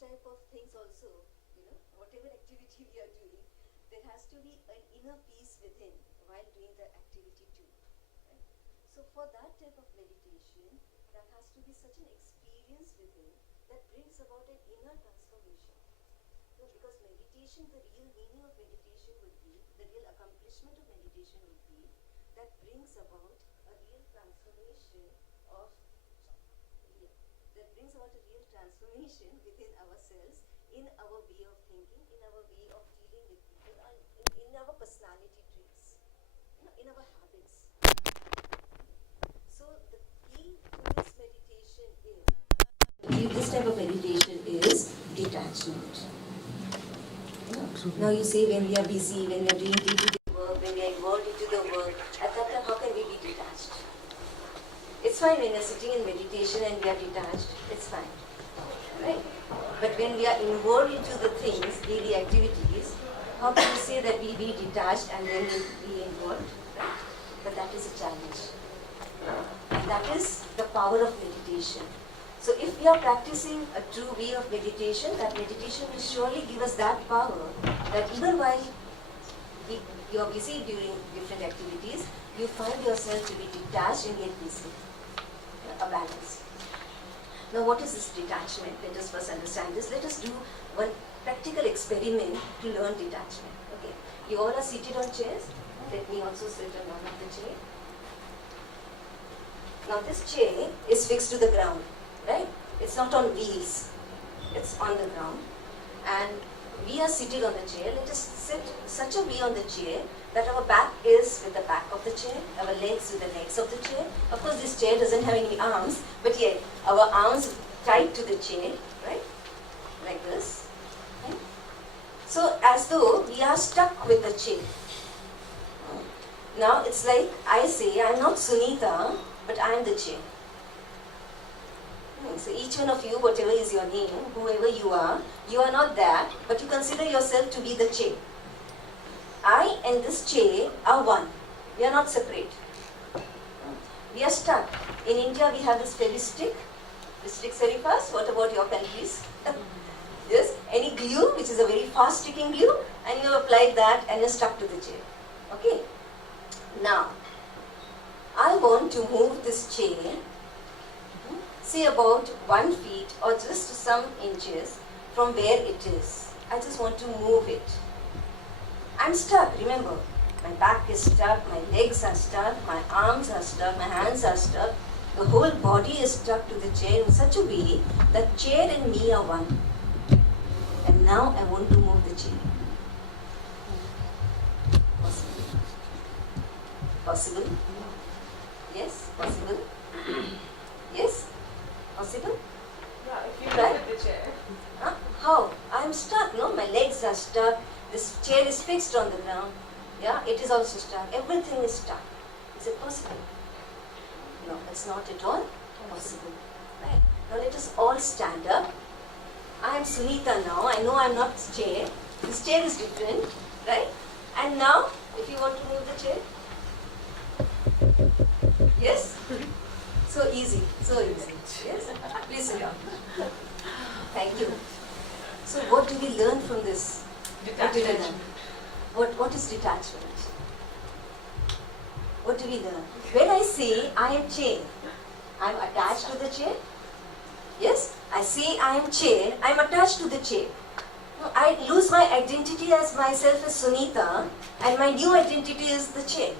type of things also, whatever activity we are doing, there has to be an inner peace within while doing the activity too. Right? So for that type of meditation, there has to be such an experience within that brings about an inner transformation. Because meditation, the real meaning of meditation would be, the real accomplishment of meditation would be, that brings about a real transformation of, that brings about a real transformation within ourselves, in our way of thinking, in our way of dealing with people, and in our personality traits, in our habits. So the key to this meditation is, this type of meditation is detachment. Now you say when we are busy, when we are doing day-to-day work, when we are involved into the work, at that time how can we be detached? It's fine when we are sitting in meditation and we are detached, it's fine. Right? But when we are involved into the things, daily activities, how can we say that we be detached and then we be involved? Right? But that is a challenge. And that is the power of meditation. So if we are practicing a true way of meditation, that meditation will surely give us that power that even while you are busy during different activities, you find yourself to be detached and yet peaceful. A balance. Now what is this detachment? Let us first understand this. Let us do one practical experiment to learn detachment. Okay. You all are seated on chairs. Let me also sit on one of the chair. Now this chair is fixed to the ground. Right? It's not on wheels. It's on the ground. And we are seated on the chair. Let us sit such a way on the chair that our back is with the back of the chair, our legs with the legs of the chair. Of course, this chair doesn't have any arms, but yet our arms tied to the chair, right? Like this. Right? So, as though we are stuck with the chair. Now, it's like I say, I'm not Sunita, but I am the chair. So each one of you, whatever is your name, whoever you are not that, but you consider yourself to be the chair. I and this chair are one. We are not separate. We are stuck. In India, we have this fevistic. This sticks very fast. What about your countries? Yes, any glue, which is a very fast sticking glue, and you have applied that and you're stuck to the chair. Okay? Now, I want to move this chair, say about 1 feet or just some inches from where it is. I just want to move it. I'm stuck, remember. My back is stuck, my legs are stuck, my arms are stuck, my hands are stuck. The whole body is stuck to the chair in such a way that chair and me are one. And now I want to move the chair. Possible? Possible? Yes? Possible? Yes? Possible? Yeah, if you right? move the chair. Huh? How? I'm stuck, no? My legs are stuck. This chair is fixed on the ground. Yeah, it is also stuck. Everything is stuck. Is it possible? No, it's not at all possible. Right? Now let us all stand up. I am Sunita now. I know I'm not chair. This chair is different, right? And now, if you want to move the chair. Yes? So easy, so easy. Yes? Please sit down. Thank you. So what do we learn from this? What did I learn? What is detachment? What do we learn? When I say I am chair, I am attached to the chair. Yes? I say I am chair, I am attached to the chair. I lose my identity as myself as Sunita, and my new identity is the chair.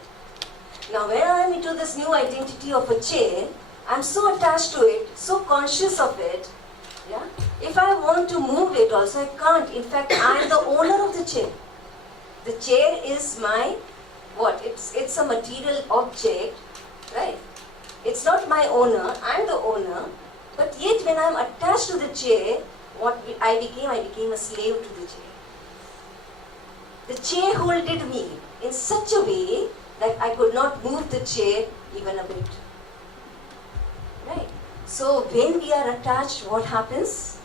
Now when I am into this new identity of a chair, I am so attached to it, so conscious of it. Yeah? If I want to move it also, I can't. In fact, I am the owner of the chair. The chair is my, what? It's a material object, right? It's not my owner, I am the owner. But yet when I am attached to the chair, what I became a slave to the chair. The chair holded me in such a way that I could not move the chair even a bit. Right? So when we are attached, what happens?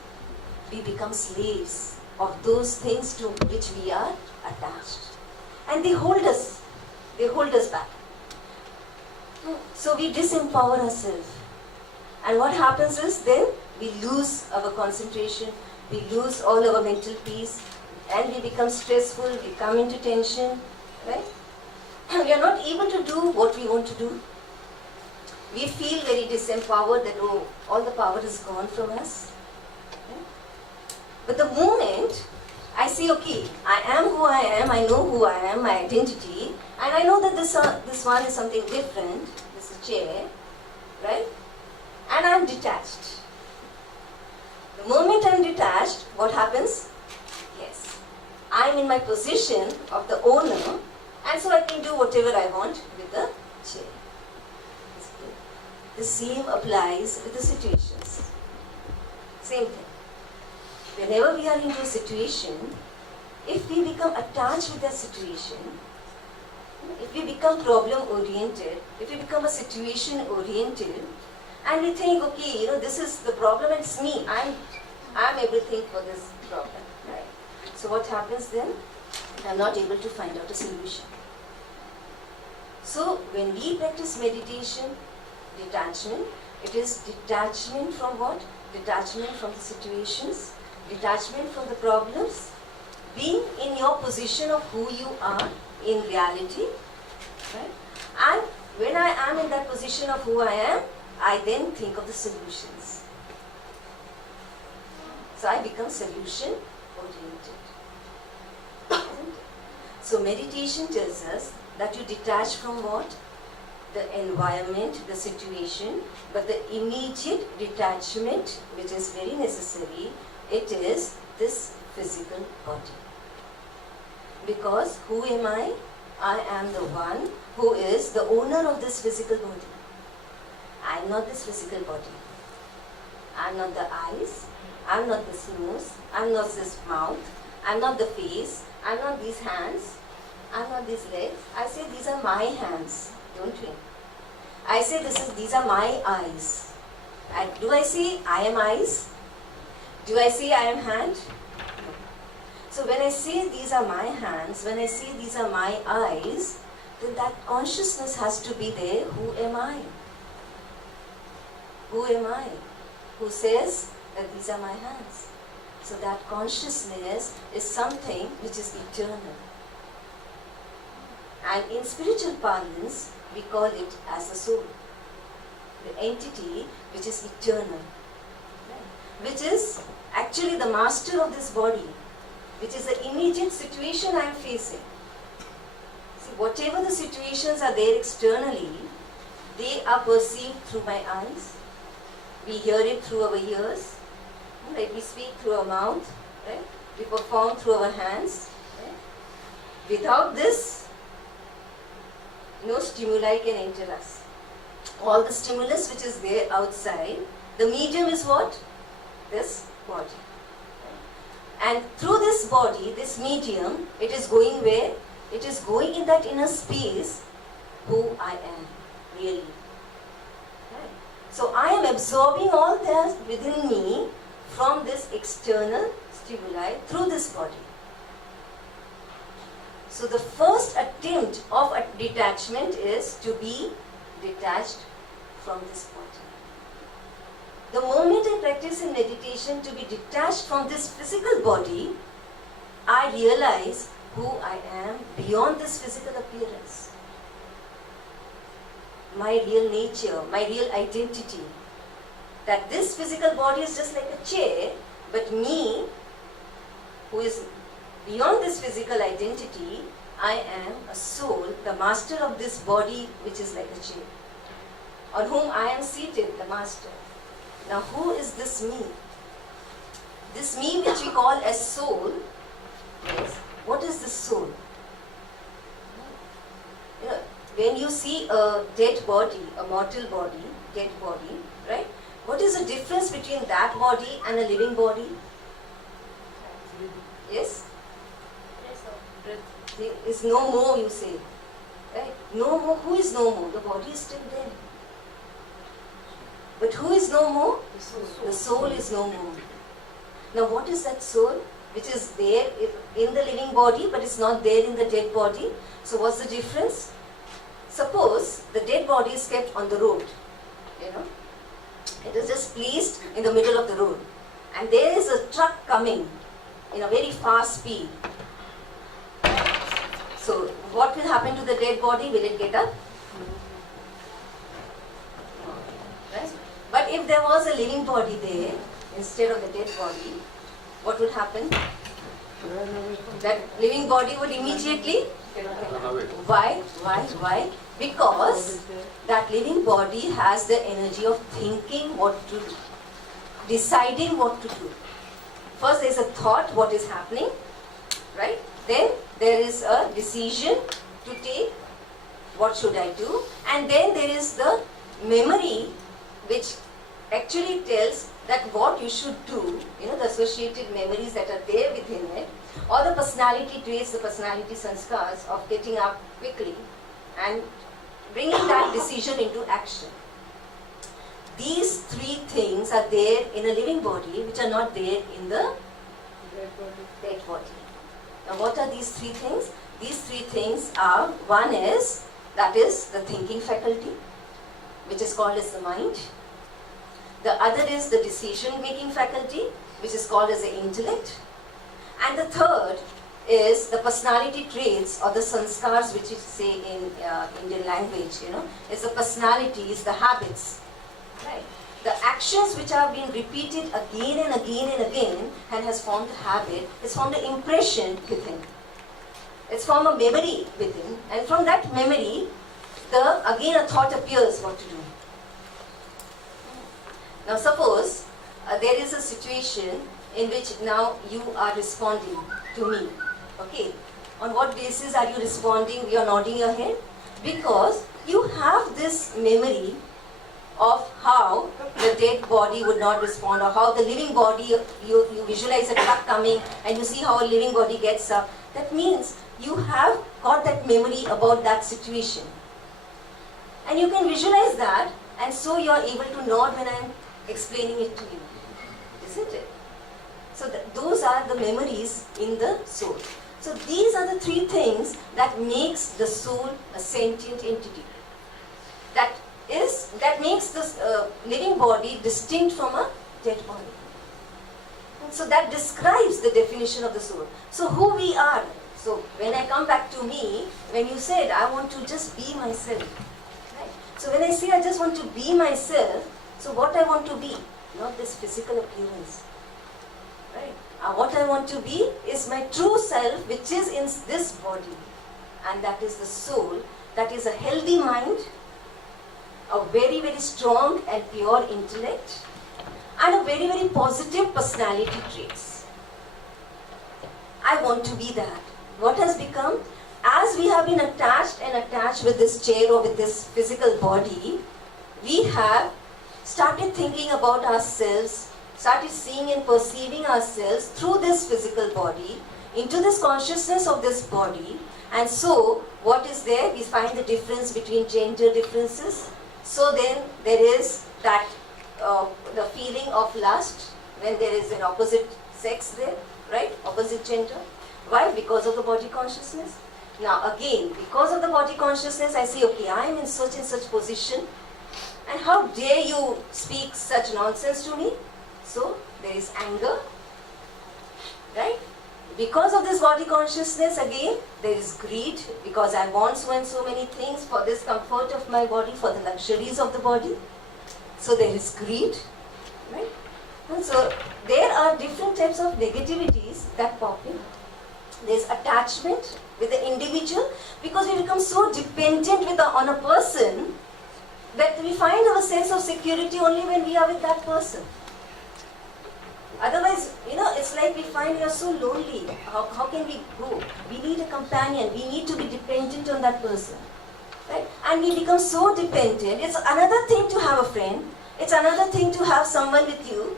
We become slaves of those things to which we are attached. And they hold us. They hold us back. So we disempower ourselves. And what happens is then we lose our concentration, we lose all our mental peace, and we become stressful, we come into tension, right? We are not able to do what we want to do. We feel very disempowered that, oh, all the power is gone from us. Right? But the moment I say, okay, I am who I am, I know who I am, my identity, and I know that this one is something different, this is a chair, right? And I am detached. The moment I am detached, what happens? Yes, I am in my position of the owner, and so I can do whatever I want with the chair. The same applies with the situations. Same thing. Whenever we are into a situation, if we become attached with that situation, if we become problem-oriented, if we become a situation-oriented, and we think, okay, this is the problem, and it's me. I'm everything for this problem. Right? So what happens then? I'm not able to find out a solution. So when we practice meditation, detachment, it is detachment from what? Detachment from the situations, detachment from the problems, being in your position of who you are in reality, right? And when I am in that position of who I am, I then think of the solutions. So I become solution oriented. So meditation tells us that you detach from what? The environment, the situation, but the immediate detachment, which is very necessary, it is this physical body. Because who am I? I am the one who is the owner of this physical body. I am not this physical body. I am not the eyes. I am not this nose. I am not this mouth. I am not the face. I am not these hands. I am not these legs. I say these are my hands, don't we? I say these are my eyes. Do I say I am eyes? Do I say I am hand? No. So when I say these are my hands, when I say these are my eyes, then that consciousness has to be there. Who am I? Who am I? Who says that these are my hands? So that consciousness is something which is eternal. And in spiritual parlance, we call it as the soul, the entity which is eternal, which is actually the master of this body, which is the immediate situation I am facing. See, whatever the situations are there externally, they are perceived through my eyes, we hear it through our ears, right? We speak through our mouth, right? We perform through our hands. Right? Without this, no stimuli can enter us. All the stimulus which is there outside, the medium is what? This body. And through this body, this medium, it is going where? It is going in that inner space, who I am, really. Right? So I am absorbing all that within me from this external stimuli through this body. So the first attempt of a detachment is to be detached from this body. The moment I practice in meditation to be detached from this physical body, I realize who I am beyond this physical appearance. My real nature, my real identity. That this physical body is just like a chair, but me, who is beyond this physical identity, I am a soul, the master of this body which is like a chair, on whom I am seated, the master. Now who is this me? This me which we call as soul, yes. What is this soul? When you see a dead body, a mortal body, dead body, right? What is the difference between that body and a living body? Yes? There is no more, you say. Right? No more. Who is no more? The body is still there. But who is no more? The soul is no more. Now what is that soul? Which is there in the living body, but it's not there in the dead body. So what's the difference? Suppose the dead body is kept on the road. It is just placed in the middle of the road. and there is a truck coming in a very fast speed. So what will happen to the dead body? Will it get up? Right? But if there was a living body there, instead of the dead body, what would happen? That living body would immediately... Why? Because that living body has the energy of thinking what to do, deciding what to do. First there is a thought, what is happening, right? Then there is a decision to take, what should I do? And then there is the memory which actually tells that what you should do, the associated memories that are there within it, or the personality traits, the personality sanskars of getting up quickly and bringing that decision into action. These three things are there in a living body which are not there in the dead body. Now what are these three things? These three things are, one is, that is the thinking faculty, which is called as the mind. The other is the decision-making faculty, which is called as the intellect. And the third is the personality traits or the sanskars, which you say in Indian language, it's the personalities, the habits, right? The actions which are being repeated again and again and again and has formed a habit, it's formed an impression within. It's formed a memory within, and from that memory, again a thought appears what to do. Now suppose there is a situation in which now you are responding to me. Okay, on what basis are you responding? You are nodding your head because you have this memory of how the dead body would not respond, or how the living body, you visualize a truck coming and you see how a living body gets up. That means you have got that memory about that situation. And you can visualize that, and so you are able to nod when I am explaining it to you. Isn't it? So those are the memories in the soul. So these are the three things that makes the soul a sentient entity. That makes this living body distinct from a dead body. And so that describes the definition of the soul. So who we are. So when I come back to me, when you said I want to just be myself. Right? So when I say I just want to be myself, so what I want to be, not this physical appearance. Right? What I want to be is my true self, which is in this body. And that is the soul. That is a healthy mind, a very, very strong and pure intellect, and a very, very positive personality traits. I want to be that. What has become? As we have been attached with this chair or with this physical body, we have started thinking about ourselves, started seeing and perceiving ourselves through this physical body, into this consciousness of this body. And so, what is there? We find the difference between gender differences. So then, there is that, the feeling of lust, when there is an opposite sex there, right? Opposite gender. Why? Because of the body consciousness. Now again, because of the body consciousness, I say, okay, I am in such and such position, and how dare you speak such nonsense to me? So, there is anger, right? Because of this body consciousness, again, there is greed, because I want so and so many things for this comfort of my body, for the luxuries of the body. So there is greed, right? And so there are different types of negativities that pop in. There is attachment with the individual, because we become so dependent on a person that we find our sense of security only when we are with that person. Otherwise, it's like we find we are so lonely. How can we go? We need a companion. We need to be dependent on that person. Right? And we become so dependent. It's another thing to have a friend. It's another thing to have someone with you.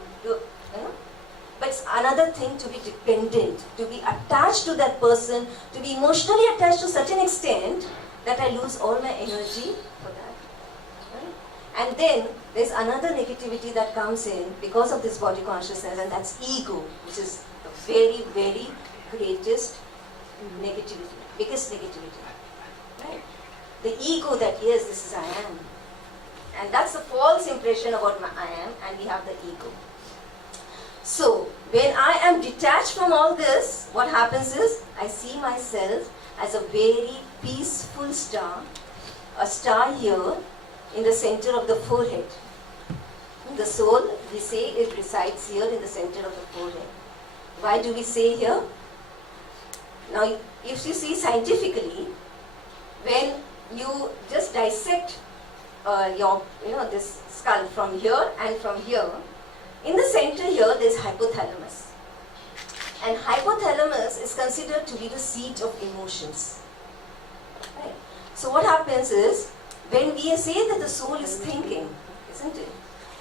But it's another thing to be dependent, to be attached to that person, to be emotionally attached to such an extent that I lose all my energy for that. Right? And then there's another negativity that comes in because of this body consciousness, and that's ego, which is the very, very greatest negativity, biggest negativity. Right? The ego that, yes, this is I am. And that's the false impression about I am, and we have the ego. So, when I am detached from all this, what happens is, I see myself as a very peaceful star, a star here in the center of the forehead. The soul, we say, it resides here in the center of the forehead. Why do we say here? Now, if you see scientifically, when you just dissect this skull from here and from here, in the center here there is hypothalamus. And hypothalamus is considered to be the seat of emotions. Right? So what happens is, when we say that the soul is thinking, isn't it?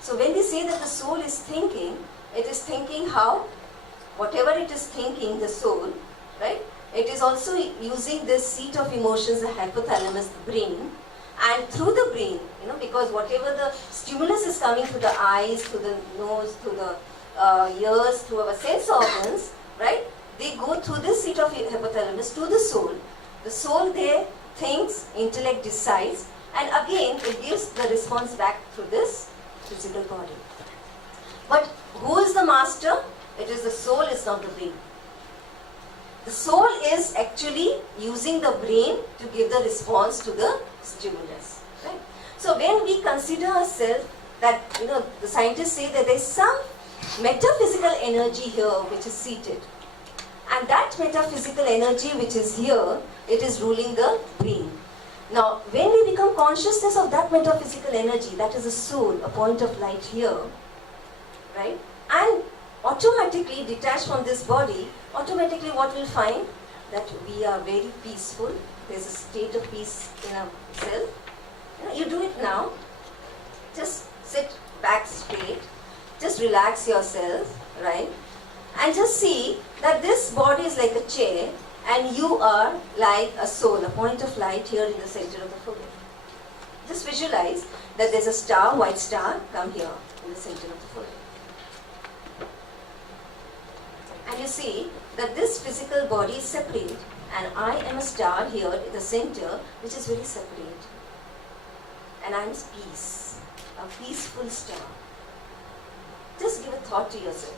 So when we say that the soul is thinking, it is thinking how? Whatever it is thinking, the soul, right? It is also using this seat of emotions, the hypothalamus, the brain, and through the brain, because whatever the stimulus is coming through the eyes, through the nose, through the ears, through our sense organs, right? They go through this seat of hypothalamus to the soul. The soul there thinks, intellect decides, and again it gives the response back through this physical body. But who is the master? It is the soul, it's not the brain. The soul is actually using the brain to give the response to the stimulus. Right? So when we consider ourselves that, the scientists say that there is some metaphysical energy here which is seated. And that metaphysical energy which is here, it is ruling the brain. Now, when we become consciousness of that metaphysical energy, that is a soul, a point of light here, right? And automatically detached from this body, automatically what we'll find? That we are very peaceful. There's a state of peace in ourselves. You do it now. Just sit back straight. Just relax yourself, right? And just see that this body is like a chair and you are like a soul, a point of light here in the center of the forehead. Just visualize that there's a star, white star, come here in the center of the forehead. And you see that this physical body is separate and I am a star here in the center which is very separate. And I am peace, a peaceful star. Just give a thought to yourself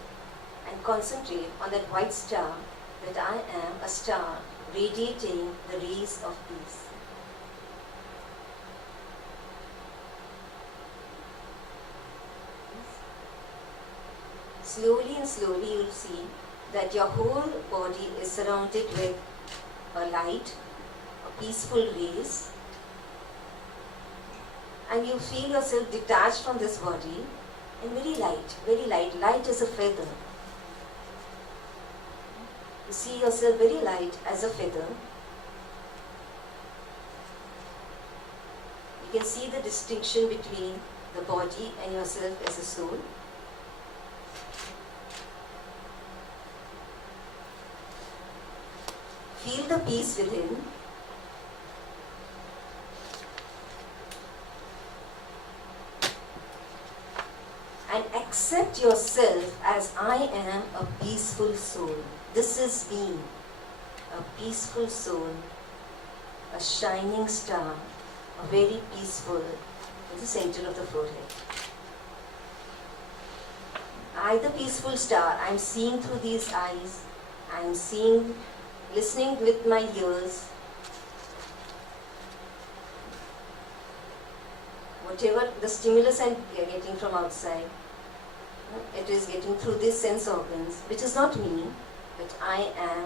and concentrate on that white star, that I am a star radiating the rays of peace. Slowly and slowly you will see that your whole body is surrounded with a light, a peaceful rays, and you feel yourself detached from this body and very light, light as a feather. You see yourself very light as a feather. You can see the distinction between the body and yourself as a soul. Feel the peace within. And accept yourself as I am a peaceful soul. This is me, a peaceful soul, a shining star, a very peaceful, in the center of the forehead. I, the peaceful star, I am seeing through these eyes, I am seeing, listening with my ears. Whatever the stimulus I am getting from outside, it is getting through these sense organs, which is not me, but I am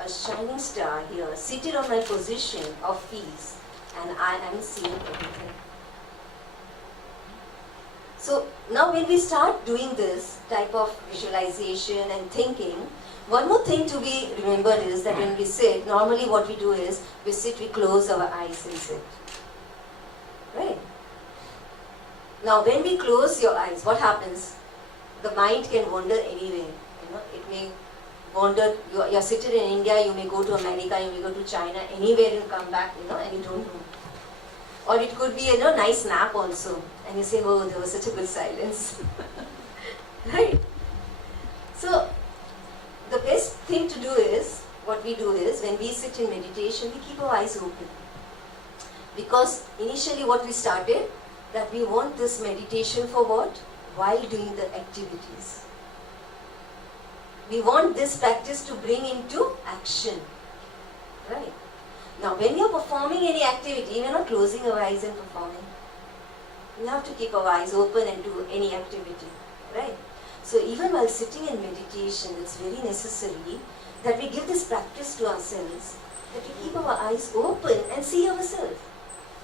a shining star here, seated on my position of peace, and I am seeing everything. So now when we start doing this type of visualization and thinking, one more thing to be remembered is that when we sit, normally what we do is, we sit, we close our eyes and sit. Right? Now when we close your eyes, what happens? The mind can wander anywhere. It may wander, you're seated in India, you may go to America, you may go to China, anywhere and come back, and you don't know. Or it could be a nice nap also, and you say, oh, there was such a good silence. Right? So, the best thing to do is, what we do is, when we sit in meditation, we keep our eyes open. Because initially what we started, that we want this meditation for what? While doing the activities. We want this practice to bring into action. Right? Now, when you're performing any activity, we're not closing our eyes and performing. We have to keep our eyes open and do any activity. Right? So, even while sitting in meditation, it's very necessary that we give this practice to ourselves, that we keep our eyes open and see ourselves.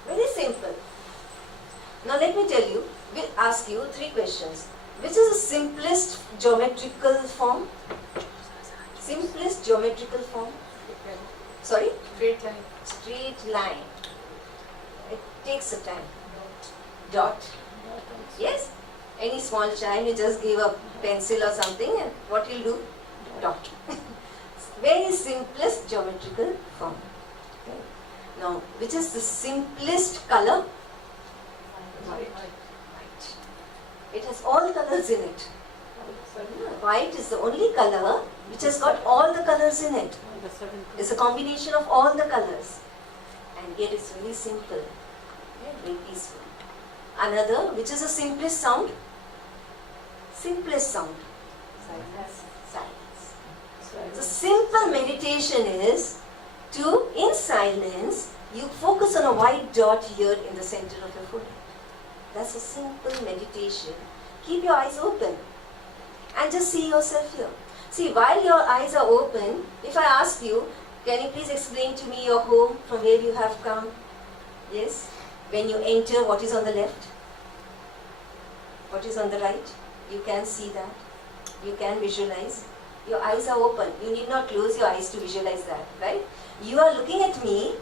Very simple. Now, let me tell you, we'll ask you 3 questions. Which is the simplest geometrical form? Simplest geometrical form? Sorry? Straight line. Straight line. It takes a time. Dot. Yes? Any small child, you just give a pencil or something and what you'll do? Dot. Very simplest geometrical form. Okay. Now, which is the simplest color? White. It has all colors in it. White is the only color which has got all the colors in it. It's a combination of all the colors. And yet it's very simple. Very peaceful. Another, which is the simplest sound? Simplest sound. Silence. So simple meditation is to, in silence, you focus on a white dot here in the center of your forehead. That's a simple meditation. Keep your eyes open and just see yourself here. See, while your eyes are open, if I ask you, can you please explain to me your home, from where you have come? Yes? When you enter, what is on the left? What is on the right? You can see that. You can visualize. Your eyes are open. You need not close your eyes to visualize that, right? You are looking at me,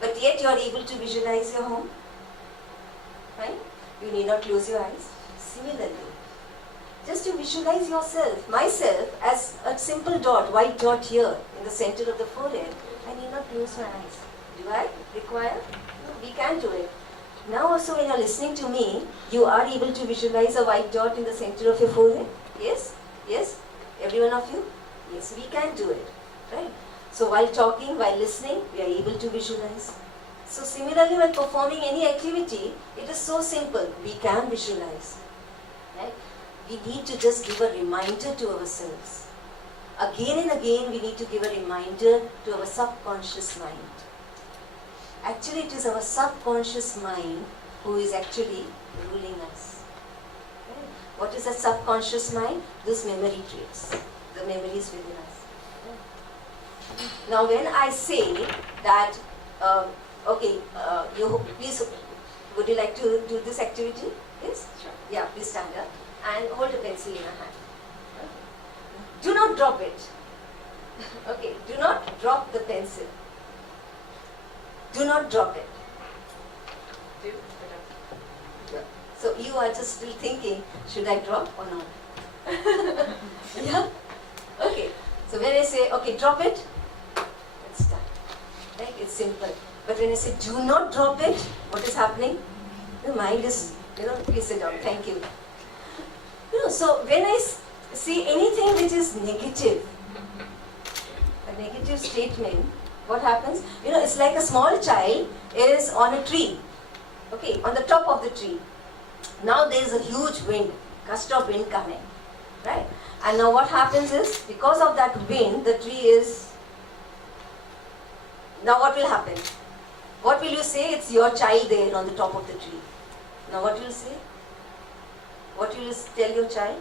but yet you are able to visualize your home. Right? You need not close your eyes. Similarly, just to visualize yourself, myself, as a simple dot, white dot here in the center of the forehead, I need not close my eyes. Do I require? No, we can do it. Now also when you are listening to me, you are able to visualize a white dot in the center of your forehead? Yes? Yes? Every one of you? Yes, we can do it. Right? So while talking, while listening, we are able to visualize. So similarly, when performing any activity, it is so simple. We can visualize. Right? We need to just give a reminder to ourselves. Again and again, we need to give a reminder to our subconscious mind. Actually, it is our subconscious mind who is actually ruling us. Right? What is a subconscious mind? Those memory traits, the memories within us. Right? Now, when I say that, you please, would you like to do this activity? Yes? Sure. Yeah, please stand up and hold a pencil in your hand. Okay. Do not drop it. Okay, do not drop the pencil. Do not drop it. Yeah. So you are just still thinking, should I drop or not? Yeah? Okay. So when I say, okay, drop it, it's done. Right? It's simple. But when I say, do not drop it, what is happening? The mind is, please sit down. Thank you. So when I see anything which is negative, a negative statement, what happens? It's like a small child is on a tree, okay, on the top of the tree. Now there is a huge wind, gust of wind coming, right? And now what happens is, because of that wind, the tree is, now what will happen? What will you say? It's your child there on the top of the tree. Now what will you say? What will you tell your child?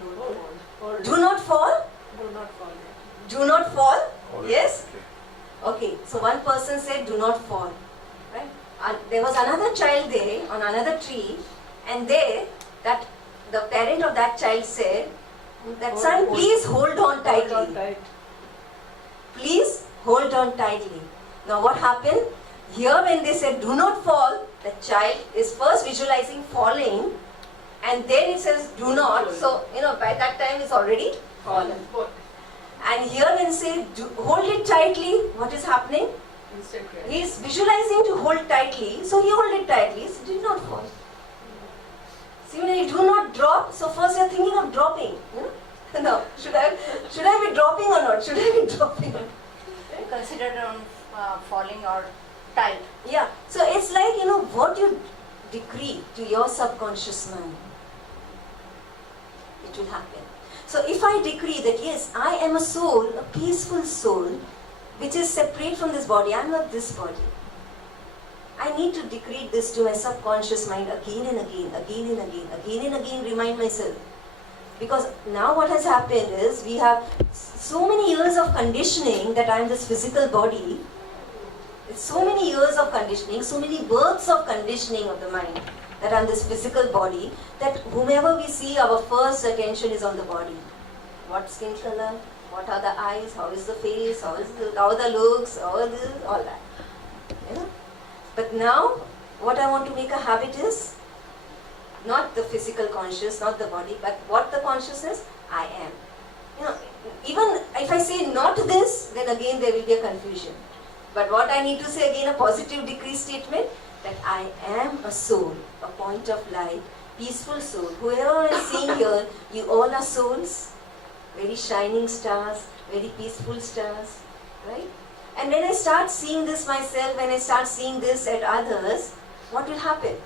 Do not fall? Do not fall. Do not fall? Yes? Okay, so one person said do not fall. Right? And there was another child there on another tree, and there, the parent of that child said, that son, please hold on tightly. Please hold on tightly. Now what happened? Here when they said do not fall, the child is first visualizing falling, and then it says do not. So, by that time it's already fallen. And here when they say hold it tightly, what is happening? He is visualizing to hold tightly, so he hold it tightly, so did not fall. Similarly, do not drop, so first you are thinking of dropping. No, should I be dropping or not? Should I be dropping? Considered falling or tight. Yeah, so it's like, what you decree to your subconscious mind, it will happen. So if I decree that yes, I am a soul, a peaceful soul, which is separate from this body, I am not this body. I need to decree this to my subconscious mind again and again, again and again, again and again, remind myself. Because now what has happened is, we have so many years of conditioning that I am this physical body. It's so many years of conditioning, so many births of conditioning of the mind that I am this physical body, that whomever we see, our first attention is on the body. What skin color, what are the eyes, how is the face, how are the looks, all that. You know? But now, what I want to make a habit is, not the physical conscious, not the body, but what the consciousness, I am. You know, even if I say not this, then again there will be a confusion. But what I need to say again, a positive decree statement, that I am a soul, a point of light, peaceful soul. Whoever is seeing here, you all are souls, very shining stars, very peaceful stars, right? And when I start seeing this myself, when I start seeing this at others, what will happen?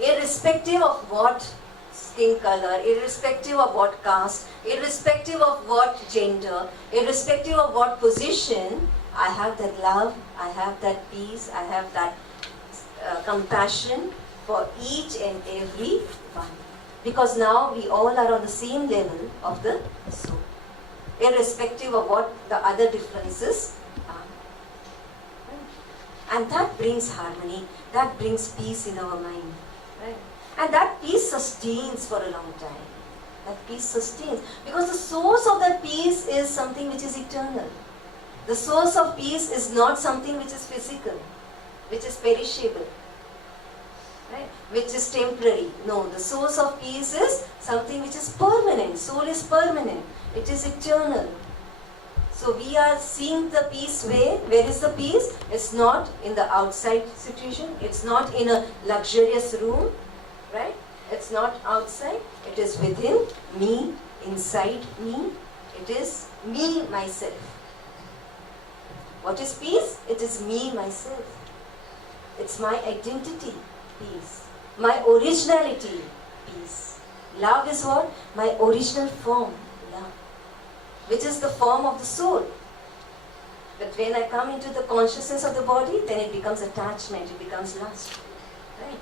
Irrespective of what skin color, irrespective of what caste, irrespective of what gender, irrespective of what position, I have that love, I have that peace, I have that compassion for each and every one. Because now we all are on the same level of the soul, irrespective of what the other differences are. And that brings harmony, that brings peace in our mind. Right? And that peace sustains for a long time. That peace sustains. Because the source of that peace is something which is eternal. The source of peace is not something which is physical, which is perishable, right? Which is temporary. No, the source of peace is something which is permanent. Soul is permanent. It is eternal. So we are seeing the peace where? Where is the peace? It's not in the outside situation. It's not in a luxurious room, right? It's not outside. It is within me, inside me. It is me, myself. What is peace? It is me, myself. It's my identity, peace. My originality, peace. Love is what? My original form, love, which is the form of the soul. But when I come into the consciousness of the body, then it becomes attachment, it becomes lust. Right?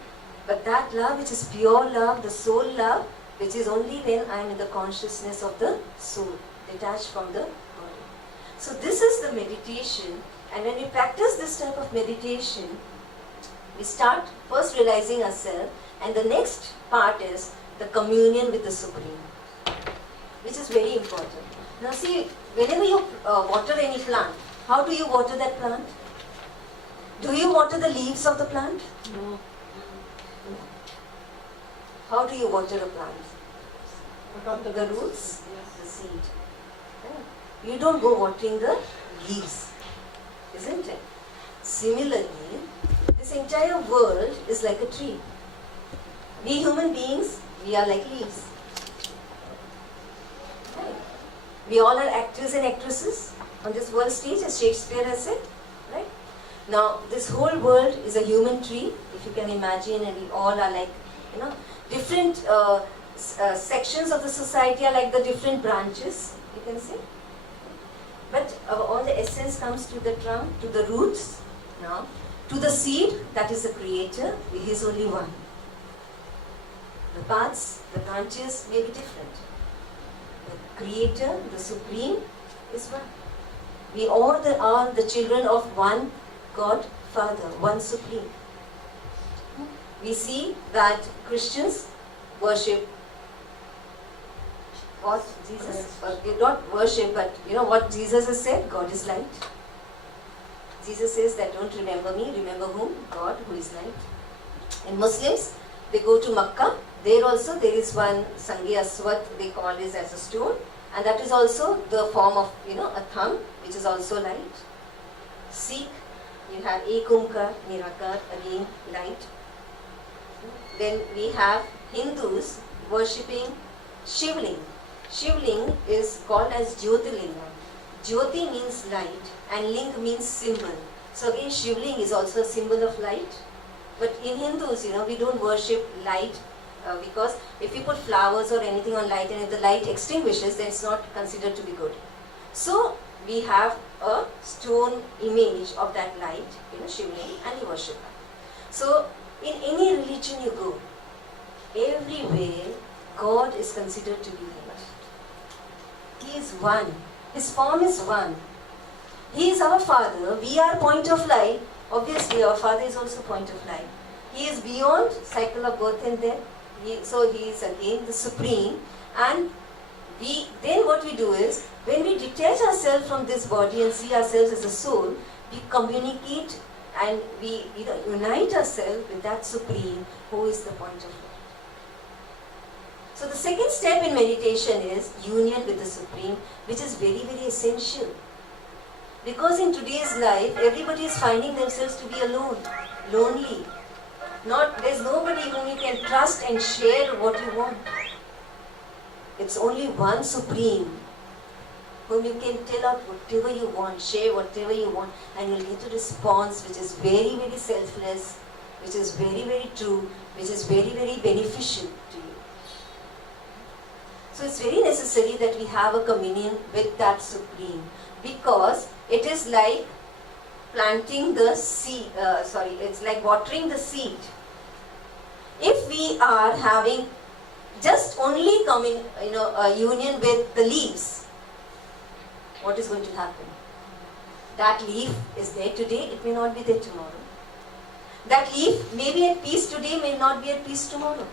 But that love, which is pure love, the soul love, which is only when I am in the consciousness of the soul, detached from the body. So this is the meditation, and when we practice this type of meditation, we start first realizing ourselves, and the next part is the communion with the Supreme, which is very important. Now see, whenever you water any plant, how do you water that plant? Do you water the leaves of the plant? No. How do you water a plant? The roots, the seed. You don't go watering the leaves, isn't it? Similarly, this entire world is like a tree. We human beings, we are like leaves. Right? We all are actors and actresses on this world stage, as Shakespeare has said. Right? Now, this whole world is a human tree, if you can imagine, and we all are like, different sections of the society are like the different branches, you can say. But all the essence comes to the trunk, to the roots, now, to the seed, that is the creator, he is only one. The parts, the branches may be different. The creator, the supreme, is one. We all are the children of one God, Father, one supreme. We see that Christians worship what Jesus, they not worship, but you know what Jesus has said, God is light. Jesus says that don't remember me, remember whom? God, who is light. And Muslims, they go to Makkah, there also there is one Sangi Aswad, they call this as a stone, and that is also the form of, a thumb, which is also light. Sikh, you have Ekumkar, Nirakar, again light. Then we have Hindus worshipping Shivling. Shivling is called as Jyotirlinga. Jyoti means light and Ling means symbol. So again Shivling is also a symbol of light. But in Hindus, we don't worship light because if you put flowers or anything on light and if the light extinguishes, then it's not considered to be good. So we have a stone image of that light, Shivling, and you worship that. So in any religion you go, everywhere God is considered to be light. He is one. His form is one. He is our Father. We are point of light. Obviously, our Father is also point of light. He is beyond cycle of birth and death. So he is again the supreme. And then what we do is, when we detach ourselves from this body and see ourselves as a soul, we communicate and we unite ourselves with that supreme who is the point of light. So the second step in meditation is union with the supreme, which is very, very essential. Because in today's life, everybody is finding themselves to be alone, lonely. There's nobody whom you can trust and share what you want. It's only one supreme whom you can tell out whatever you want, share whatever you want, and you'll get a response which is very, very selfless, which is very, very true, which is very, very beneficial to you. So it's very necessary that we have a communion with that supreme, because it is like planting the seed, it's like watering the seed. If we are having just only union with the leaves, what is going to happen? That leaf is there today, it may not be there tomorrow. That leaf may be at peace today, may not be at peace tomorrow.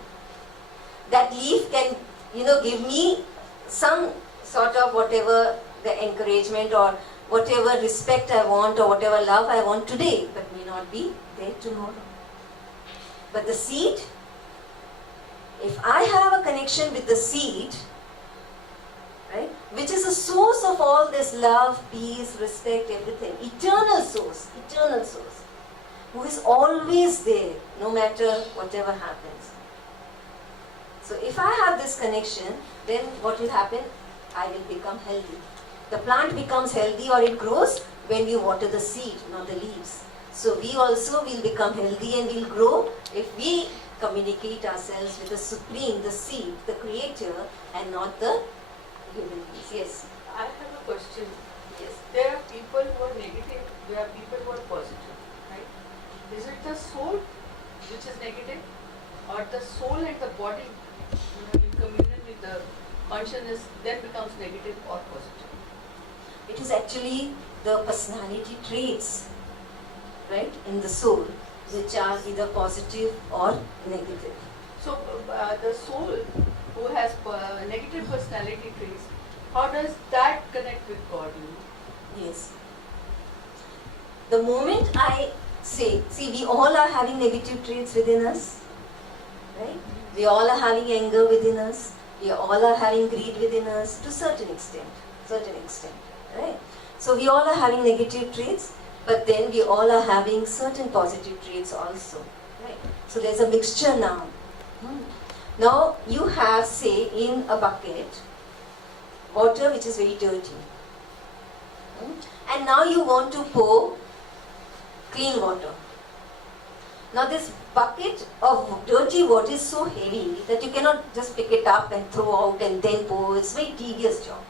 That leaf can, give me some sort of whatever the encouragement or whatever respect I want or whatever love I want today, but may not be there tomorrow. But the seed, if I have a connection with the seed, right, which is a source of all this love, peace, respect, everything, eternal source, who is always there, no matter whatever happens. So if I have this connection, then what will happen? I will become healthy. The plant becomes healthy or it grows when we water the seed, not the leaves. So we also will become healthy and will grow if we communicate ourselves with the supreme, the seed, the creator, and not the human beings. Yes. I have a question. Yes. There are people who are negative, there are people who are positive, right? Is it the soul which is negative, or the soul and the body, in communion with the consciousness, then becomes negative or positive? It is actually the personality traits, right, in the soul, which are either positive or negative. So the soul who has negative personality traits, how does that connect with God? Yes. The moment I say, see, we all are having negative traits within us, right? We all are having anger within us. We all are having greed within us to certain extent, right? So we all are having negative traits, but then we all are having certain positive traits also, right? So there's a mixture now. Now you have, say, in a bucket, water which is very dirty. And now you want to pour clean water. Now this bucket of dirty water is so heavy that you cannot just pick it up and throw out and then pour. It's a very tedious job.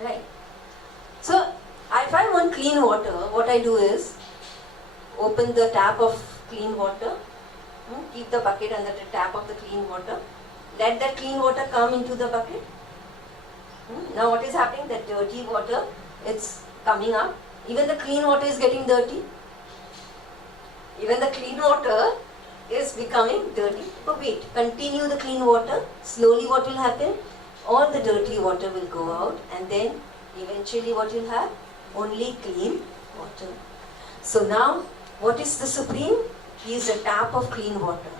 Right? So if I want clean water, what I do is open the tap of clean water, keep the bucket under the tap of the clean water, let that clean water come into the bucket. Now what is happening? That dirty water, it's coming up. Even the clean water is getting dirty. Even the clean water is becoming dirty. But wait, continue the clean water. Slowly what will happen? All the dirty water will go out, and then eventually what you'll have? Only clean water. So now, what is the Supreme? He is a tap of clean water.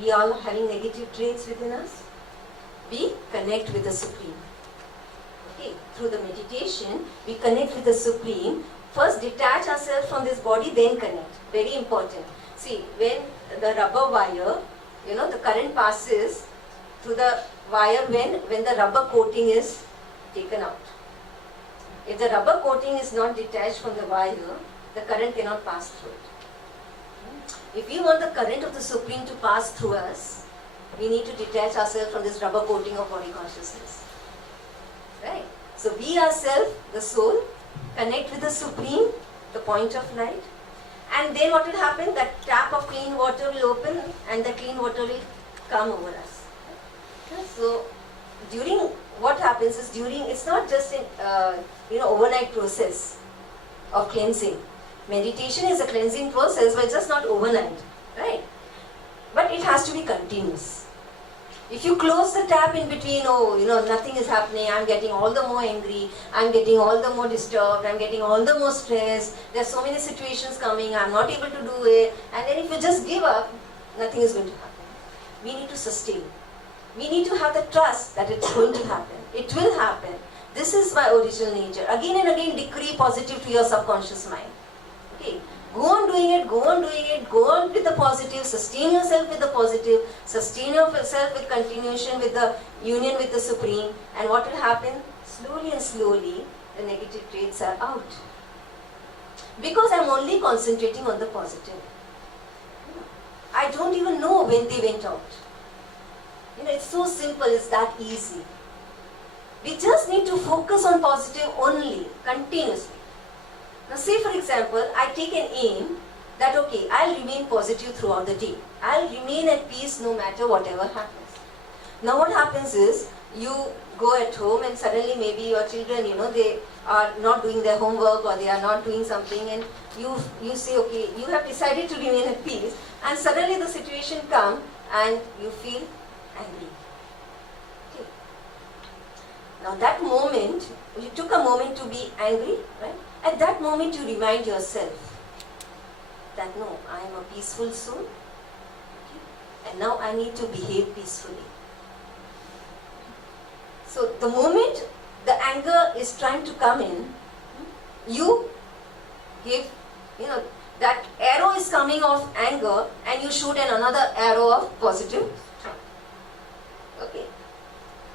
We all are having negative traits within us. We connect with the Supreme. Okay, through the meditation, we connect with the Supreme. First detach ourselves from this body, then connect. Very important. See, when the rubber wire, the current passes through the wire when the rubber coating is taken out. If the rubber coating is not detached from the wire, the current cannot pass through it. If we want the current of the Supreme to pass through us, we need to detach ourselves from this rubber coating of body consciousness. Right? So we ourselves, the soul, connect with the Supreme, the point of light, and then what will happen? That tap of clean water will open and the clean water will come over us. Okay? So during, what happens is it's not just an overnight process of cleansing. Meditation is a cleansing process, but it's just not overnight, right? But it has to be continuous. If you close the tap in between, nothing is happening, I'm getting all the more angry, I'm getting all the more disturbed, I'm getting all the more stressed, there's so many situations coming, I'm not able to do it, and then if you just give up, nothing is going to happen. We need to sustain. We need to have the trust that it's going to happen. It will happen. This is my original nature. Again and again decree positive to your subconscious mind. Okay. Go on doing it, go on with the positive, sustain yourself with the positive, sustain yourself with continuation, with the union with the Supreme, and what will happen? Slowly and slowly, the negative traits are out. Because I'm only concentrating on the positive. I don't even know when they went out. It's so simple, it's that easy. We just need to focus on positive only, continuously. Now say for example, I take an aim that okay, I'll remain positive throughout the day. I'll remain at peace no matter whatever happens. Now what happens is, you go at home and suddenly maybe your children, they are not doing their homework or they are not doing something, and you say okay, you have decided to remain at peace, and suddenly the situation comes and you feel angry. Okay. Now that moment, you took a moment to be angry, right? At that moment you remind yourself that no, I am a peaceful soul, okay? And now I need to behave peacefully. So the moment the anger is trying to come in, you give, that arrow is coming of anger and you shoot another arrow of positive. Okay.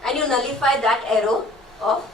And you nullify that arrow of